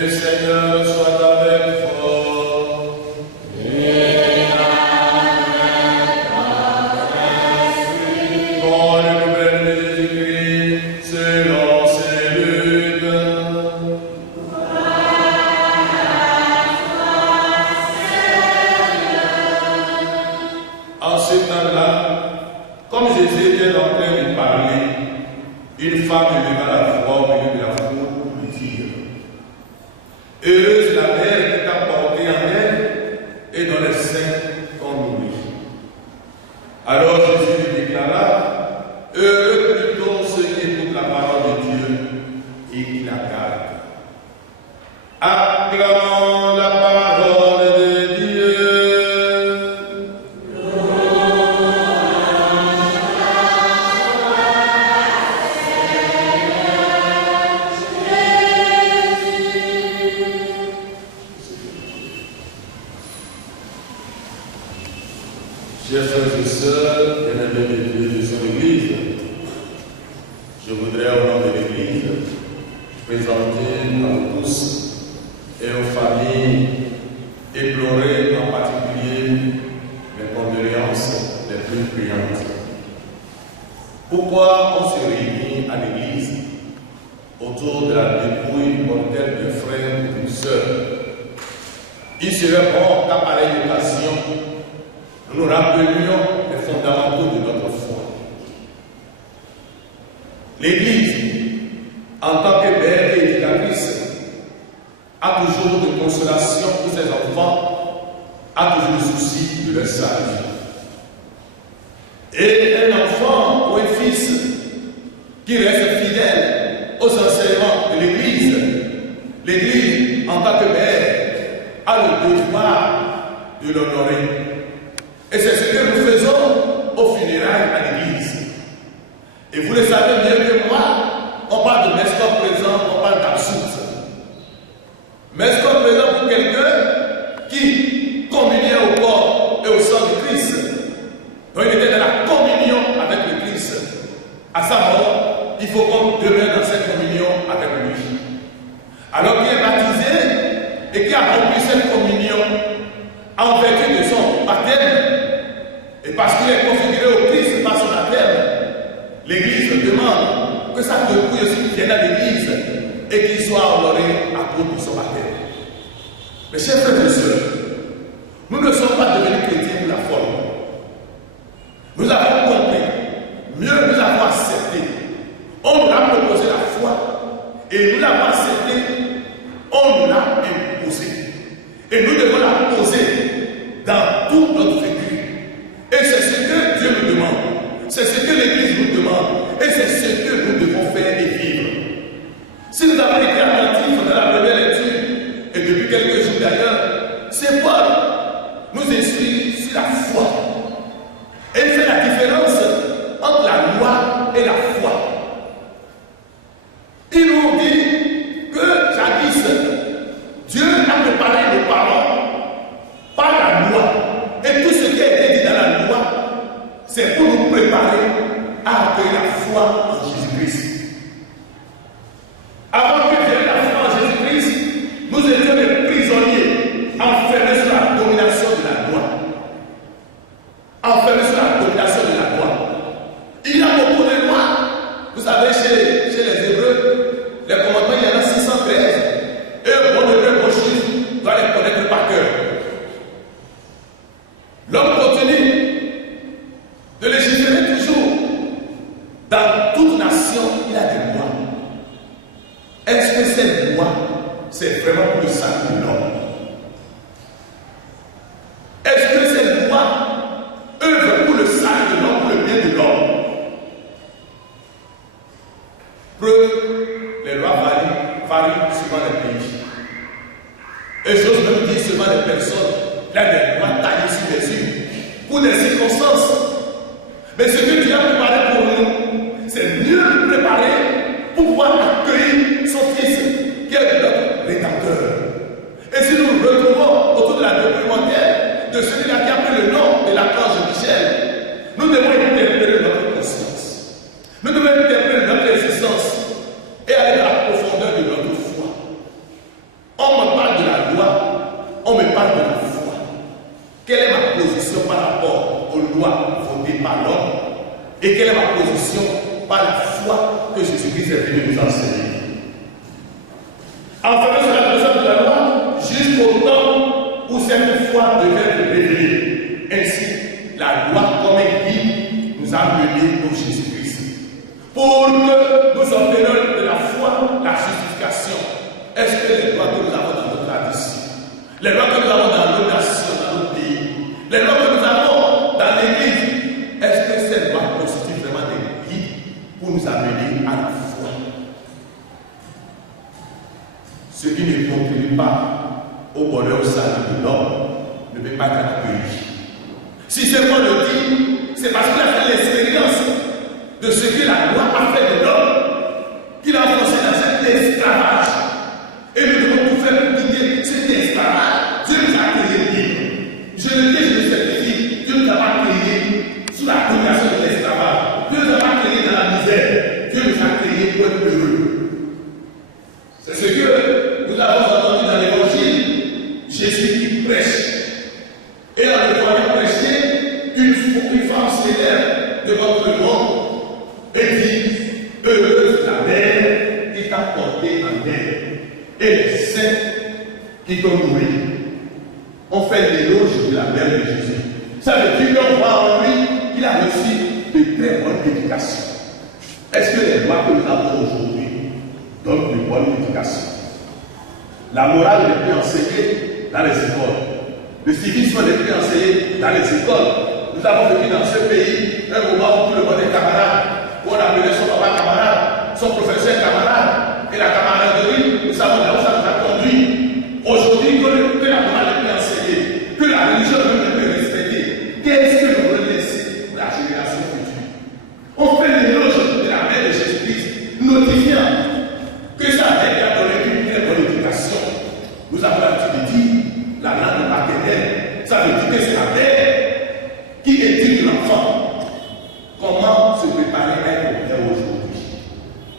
Le Seigneur soit avec vous. Et avec ton esprit. Bonne nouvelle de Jésus-Christ, selon Saint Luc. En ce temps-là, comme Jésus était en train de parler, une femme leva la voix au milieu de la foule pour lui dire: heureuse la mère qui t'a porté en elle et dont les seins t'ont nourri. Alors Jésus lui déclara: heureux plutôt ceux qui écoutent la parole de Dieu et qui la gardent. Acclamons la parole de Dieu. Chers frères et sœurs, bien-aimés de Dieu de son Église, je voudrais au nom de l'Église présenter à vous tous et aux familles éplorées en particulier mes condoléances les plus brillantes. Pourquoi on se réunit à l'Église autour de la dépouille mortelle d'un frère ou d'une sœur? Il serait bon qu'à pareille occasion, nous rappelions les fondamentaux de notre foi. L'Église, en tant que mère et éducatrice, a toujours de consolation pour ses enfants, a toujours le souci de leur salut. Et un enfant ou un fils qui reste fidèle aux enseignements de l'Église, l'Église, en tant que mère, a le devoir de l'honorer. Et c'est ce que nous faisons aux funérailles à l'Église. Et vous le savez mieux que moi, on parle de messe comme présent, on parle d'absence. Messe comme présent pour quelqu'un qui communiait au corps et au sang de Christ. Donc il était dans la communion avec le Christ. À sa mort, il faut qu'on demeure dans cette communion avec lui. Alors qu'il est baptisé et qui a rempli cette communion en vertu de son baptême, et parce qu'il est configuré au Christ par son baptême, l'Église demande que sa dépouille aussi vienne à l'Église et qu'il soit honoré à cause de son baptême. Mes chers frères et sœurs, nous ne sommes pas devenus chrétiens pour la forme. Nous avons compris, mieux nous avons accepté. On nous a proposé la foi et nous l'avons accepté, on nous l'a imposé. Et nous devons la poser dans tout notre vécu. Et c'est ce que Dieu nous demande. C'est ce que l'Église nous demande. Et c'est ce que nous devons faire et vivre. Si nous avons été attentifs dans la première lecture, et depuis quelques jours d'ailleurs, c'est Paul nous instruit sur la foi. Et il fait la différence entre la loi et la foi. Il nous dit que jadis, Dieu a préparé nos parents par la loi. Et tout ce qui a été dit dans la loi, c'est pour nous préparer à accueillir la foi en Jésus-Christ. Avant que vienne la foi en Jésus-Christ, nous étions des prisonniers enfermés sous la domination de la loi. Enfermés sous la domination de la loi. Il y a beaucoup de lois. Vous savez, chez les Hébreux, les commandements, il y en a 613. Et bon hébreu, bon juif, doit les connaître par cœur. L'homme continue de légiférer toujours. Dans toute nation, il a des lois. Est-ce que cette loi, c'est vraiment pour le salut de l'homme? Est-ce que cette loi œuvre pour le salut de l'homme, pour le bien de l'homme? Preuve, les lois varient suivant les pays. Et j'ose même dire suivant les personnes. Il y a des lois taillées sur mesure pour des circonstances. Mais ce que Dieu a préparé pour nous, c'est mieux nous préparer pour pouvoir accueillir son Fils, qui est notre Rédempteur. Et si nous nous retrouvons autour de la dépouille mortelle de celui-là qui a pris le nom de l'archange Michel, nous devons interpeller notre conscience. Nous devons interpeller notre existence et aller dans la profondeur de notre foi. on me parle de la foi. Quelle est ma position par rapport aux lois votées par l'homme? Et quelle est ma position par la foi que Jésus-Christ est venu nous enseigner? En fait, c'est la personne de la loi jusqu'au temps où cette foi devait être révélée. Ainsi, la loi, comme elle dit, nous a menés au Jésus-Christ. Pour que nous obtenions de la foi la justification. Est-ce que les lois que nous avons dans notre tradition, les lois que nous avons dans nos nations, dans nos pays, les lois que nous avons dans l'Église, est-ce que ces lois constituent vraiment des guides pour nous amener à la foi? Ce qui ne contribue pas au bonheur, au salut de l'homme ne peut pas être accueilli. Si c'est moi le dis, c'est parce qu'il a fait l'expérience de ce que la loi a fait de l'homme, qu'il a forcé dans cet esclavage. Et nous devons tout faire pour quitter cet esclavage. Dieu nous a créé libre. Je le dis, je le certifie, Dieu nous a pas créé sous la domination de l'esclavage. Dieu nous a pas créé dans la misère. Dieu nous a créé pour être heureux. C'est ce que nous avons entendu dans l'évangile. Jésus qui prêche. Et en le voyant prêcher, une femme s'élève devant tout le monde et dit: heureuse la mère qui t'a porté en elle et les saints qui t'ont nourri. On fait l'éloge de la mère de Jésus. Ça veut dire qu'on voit en lui qu'il a reçu de très bonnes éducations. Est-ce que les lois que nous avons aujourd'hui donnent de bonnes éducations? La morale n'est plus enseignée dans les écoles. Le civisme n'est plus enseigné dans les écoles. Nous avons vécu dans ce pays un moment où tout le monde est camarade, où on appelait son papa camarade, son professeur camarade, et la camaraderie, nous savons là où ça nous a conduit. Aujourd'hui, que la morale n'est plus enseignée, que la religion n'est plus respectée, qu'est-ce que nous voulons laisser pour la génération future? On fait l'éloge de la mère de Jésus-Christ, notifiant que sa mère lui a donné une très bonne éducation. Nous avons l'habitude de dire la langue maternelle, ça veut dire que c'est la mère qui éduque l'enfant. Comment se préparer à être père aujourd'hui?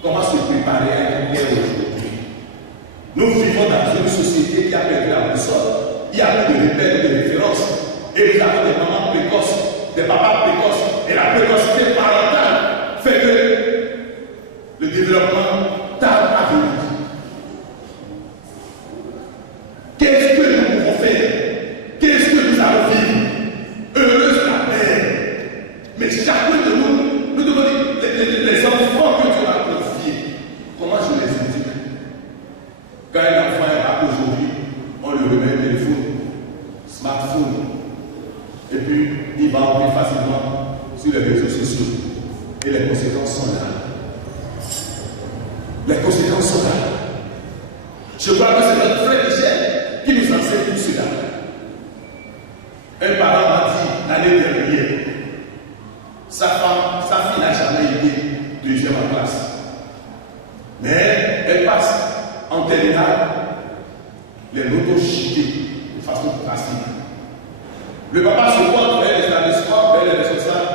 Comment se préparer à être père aujourd'hui? Nous vivons dans une société qui a perdu la boussole. Il y a plus de repères, de références. Et nous avons des mamans précoces, des papas précoces. Et la précocité parentale fait que le développement tarde à venir. Qu'est-ce que nous pouvons faire? Qu'est-ce que nous allons vivre? Heureuse la mère. Mais chacun de nous, nous devons dire les enfants que Dieu a confiés. Comment je les éduque? Quand un enfant est là aujourd'hui, on lui remet un téléphone, smartphone, et puis il va entrer facilement sur les réseaux sociaux. Et les conséquences sont là. Les conséquences sont là. Je crois que c'est notre frère Michel qui nous enseigne tout cela. Un parent m'a dit l'année dernière, sa fille n'a jamais été deuxième en classe. Mais elle passe en terminale, les notes ont chuté de façon drastique. Le papa se porte vers les établissements, vers les responsables.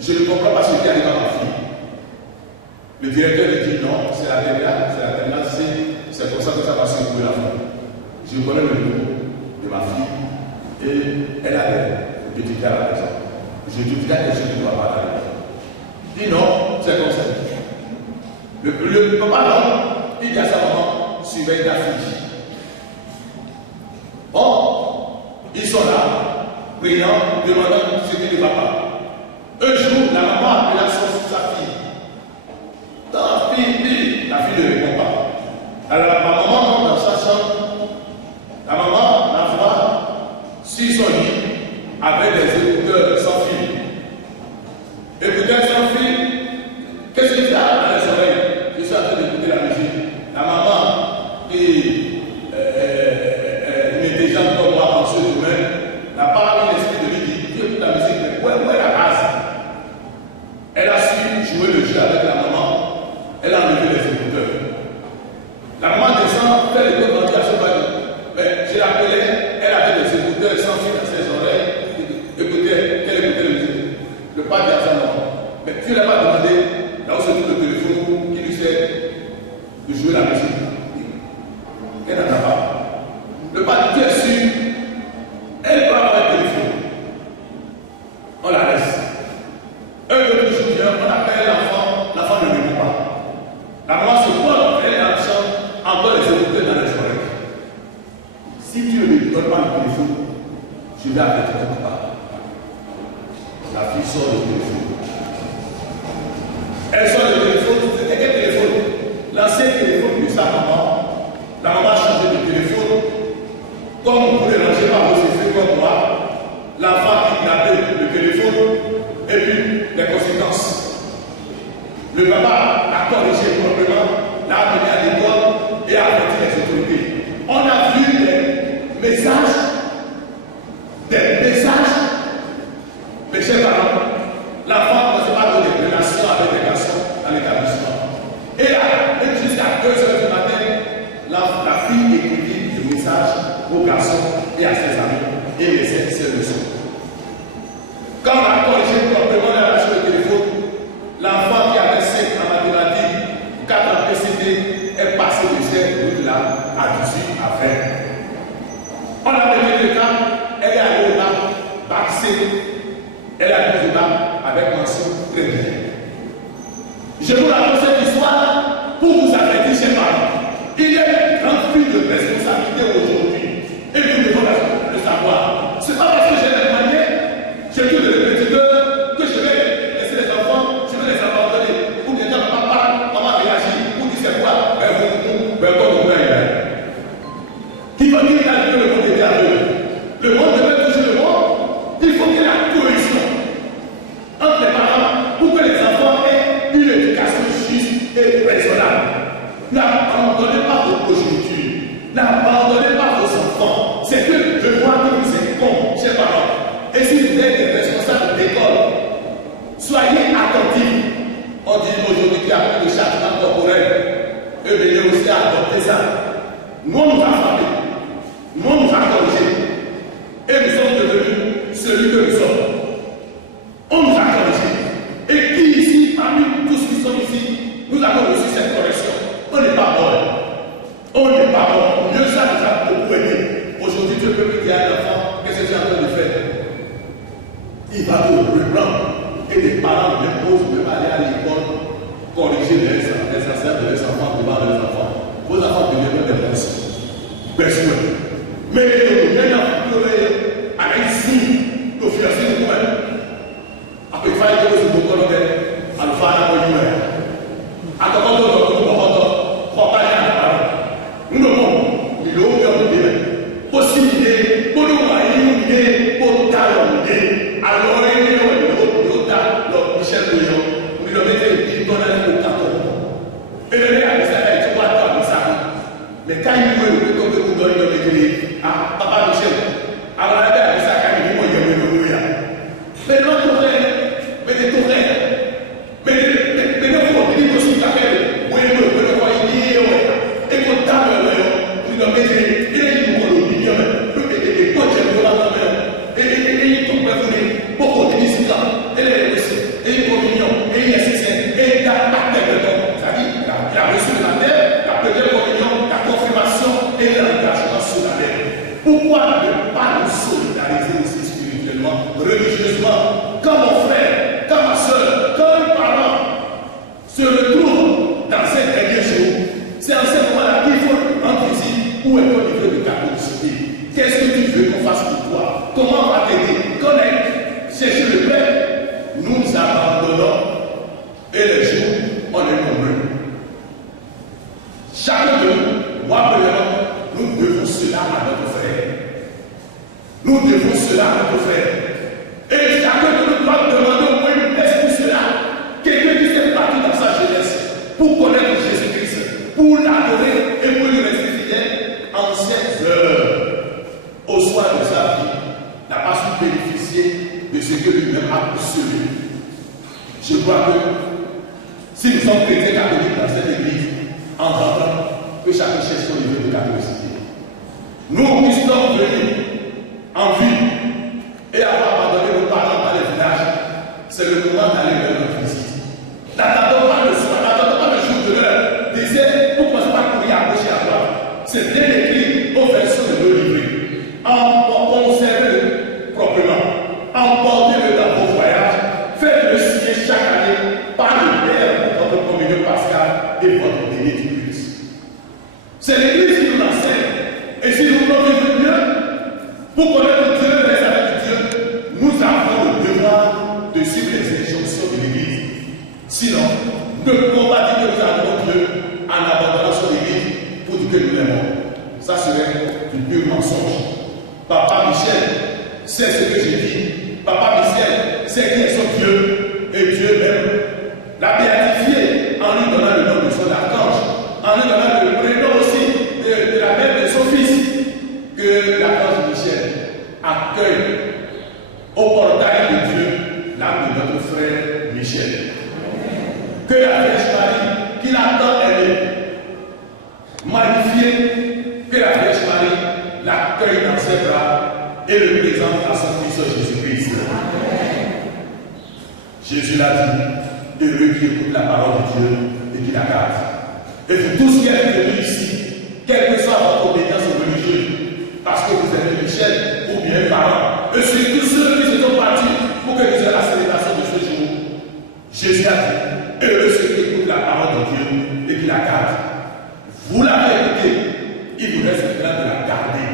Je ne comprends pas ce qui arrive à ma fille. Le directeur lui dit non, c'est la terminale, c'est pour ça que ça va se couper la fille. Je connais le nom de ma fille et elle a des petits gars à la maison. Je dis qu'il y a quelque chose qui ne va pas à la maison. Il dit non, c'est comme ça. Le papa non, il dit à sa maman, surveille ta fille. Bon, ils sont là, priant, demandant ce que le papa. Un jour, la maman appela sa fille. La fille ne répond pas. Alors la maman monte dans sa chambre. La maman la voit sur son lit avec des écouteurs sans fil. Écouteurs sans fil, qu'est-ce qu'il y a dans les oreilles? Je suis en train d'écouter la musique. La maman qui n'était jamais comme moi en ce domaine n'a pas eu l'esprit de lui dire tu écoutes la musique, mais où est la base? Elle a su jouer le jeu avec la maman. Elle a enlevé les écouteurs. La maman descend, fait veut pas le téléphone, je vais arrêter ton papa. La fille sort le téléphone. Elle sort le téléphone, c'était quel téléphone? L'ancien téléphone de sa maman. La maman a changé de téléphone. Comme vous pouvez ranger par vos effets comme moi, l'enfant qui avait le téléphone et puis les conséquences. Le papa a corrigé proprement, l'a amené à l'école et a averti les autorités. On a vu des messages, mes chers parents, l'enfant ne s'est pas donné des relations avec les garçons à l'établissement. Et là, même jusqu'à 2 heures du matin, la fille écrivit des messages aux garçons et à ses amis et laissait ses leçons. Quand on a corrigé proprement la relation au téléphone, l'enfant qui avait 5 en mathématiques, 4 en PCT, est passé de cette route-là à 18 à 20. On a mené le cas, elle est allée au bac C, elle a mis au bac avec mention très bien. Je vous raconte cette histoire pour vous avertir, chers parents. Il y a une grande prise de responsabilité aujourd'hui et nous devons le savoir. Ce n'est pas parce que j'ai les moyens, j'ai tous les répétiteurs que je vais laisser les enfants, je vais les abandonner. Ou bien quand papa, maman réagit, ou dit c'est quoi? Qui va dire que le monde est derrière? Le monde devait toucher le monde. Il faut qu'il y ait la cohésion entre les parents pour que les enfants aient une éducation juste et raisonnable. N'abandonnez pas vos progénitures. N'abandonnez pas vos enfants. C'est que je vois que vous êtes cons, chers parents. Et si vous êtes des responsables d'école, soyez attentifs. On dit aujourd'hui qu'il y a plus de châtiment corporel. Eux venaient aussi à adopter ça. Nous, on nous a frappés. Nous, on nous a corrigés. Et nous sommes devenus celui que nous sommes. On nous a corrigés. Et qui ici, parmi tous qui sont ici, nous avons reçu cette correction? On n'est pas bon. On n'est pas bon. Mieux ça nous a beaucoup aidé. Aujourd'hui, tu peux me dire à un enfant, qu'est-ce que tu es en train de faire? Il va te reprendre. Et les parents, même posent, même aller à l'école, corriger les enseignants de leurs enfants devant leurs enfants. Vos enfants deviennent des personnes. Mais maintenant, vous aurez à ici, le fiancé de vous-même. Après, il fallait que vous vous colloquiez à le faire à vous-même. À tout moment, possibilité pour nous voyer pour talonner. Alors, il y a Michel Bouillon, il a mis des dans le carton. Et le gars, il s'est dit, tu vois, toi, ça. Mais quand il veut, il peut vous donner le métier. Ah, papa Michel, alors la gars, il s'est dit, il y a le métier. Mais non, tout vrai, mais des tout vrai. Mais non, il dit aussi qu'il a fait, oui, il dit, et qu'on tape, il a mis pourquoi ne pas nous solidariser aussi spirituellement, religieusement, quand mon frère, quand ma soeur, quand mes parents se retrouvent dans ces derniers jours? C'est en ce moment-là qu'il faut rentrer ici où est ton niveau de catholicité. Qu'est-ce que tu veux qu'on fasse pour toi? Comment on va t'aider? Connaître, chercher le Père. Nous nous abandonnons et les jours, on est nombreux. Chacun de nous, moi premièrement, nous devons cela à notre frère. Nous devons cela à notre frère. Et chacun de nous doit demander au moins une pièce pour cela. Quelqu'un qui s'est battu dans sa jeunesse pour connaître Jésus-Christ, pour l'adorer et pour lui rester fidèle en cette heure. Au soir de sa vie, n'a pas su bénéficier de ce que lui-même a reçu. Je crois que si nous sommes chrétiens catholiques dans cette église, en entendant que chacun cherche son niveau de catholicité. Nous qui sommes venus en vie et avoir abandonné nos parents dans les villages, c'est le moment d'aller vers notre visite. N'attendons pas le soir, n'attendons pas le jour de l'heure. Disait, pourquoi ne pas courir à gauche et à droite? C'est bien écrit aux versions de nos livrets. Conservez-le proprement. Emportez-le dans vos voyages. Faites-le signer chaque année par le Père de votre communion pascale et votre bénédiction. C'est l'Église qui nous enseigne. Et si nous voulons vivre mieux, Pour connaître Dieu, les amis de Dieu, nous avons le devoir de suivre les injonctions de l'Église. Sinon, nous ne pouvons pas dire que nous adorons Dieu en abandonnant son Église pour dire que nous l'aimons. Ça serait du pur mensonge. Papa Michel sait ce que j'ai dit. Papa Michel sait qui est son Dieu et Dieu même l'a béatifié en lui donnant le nom de son archange, en lui donnant le prénom aussi de la mère de son fils, que l'archange Michel accueille au portail de Dieu l'âme de notre frère Michel. Que la Vierge Marie, qui l'a tant aimé, magnifiée, que la Vierge Marie l'accueille dans ses bras et le présente à son fils Jésus-Christ. Jésus l'a dit, heureux qui écoute la parole de Dieu et qui la garde. Et pour tous qui êtes venus ici, quelle que soit votre obédience religieuse, parce que vous êtes Michel ou bien parents, et surtout ceux qui se sont partis pour que nous ayons la célébration de ce jour, Jésus a dit, heureux ceux qui écoutent la parole de Dieu et qui la gardent. Vous l'avez écouté, il vous reste maintenant de la garder.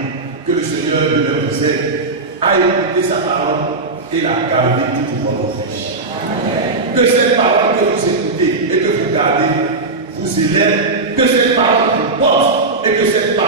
Que le Seigneur de vous aide à écouter sa parole et la garder toute votre vie. Que cette parole que vous écoutez et que vous gardez vous élève, que cette parole vous porte et que cette parole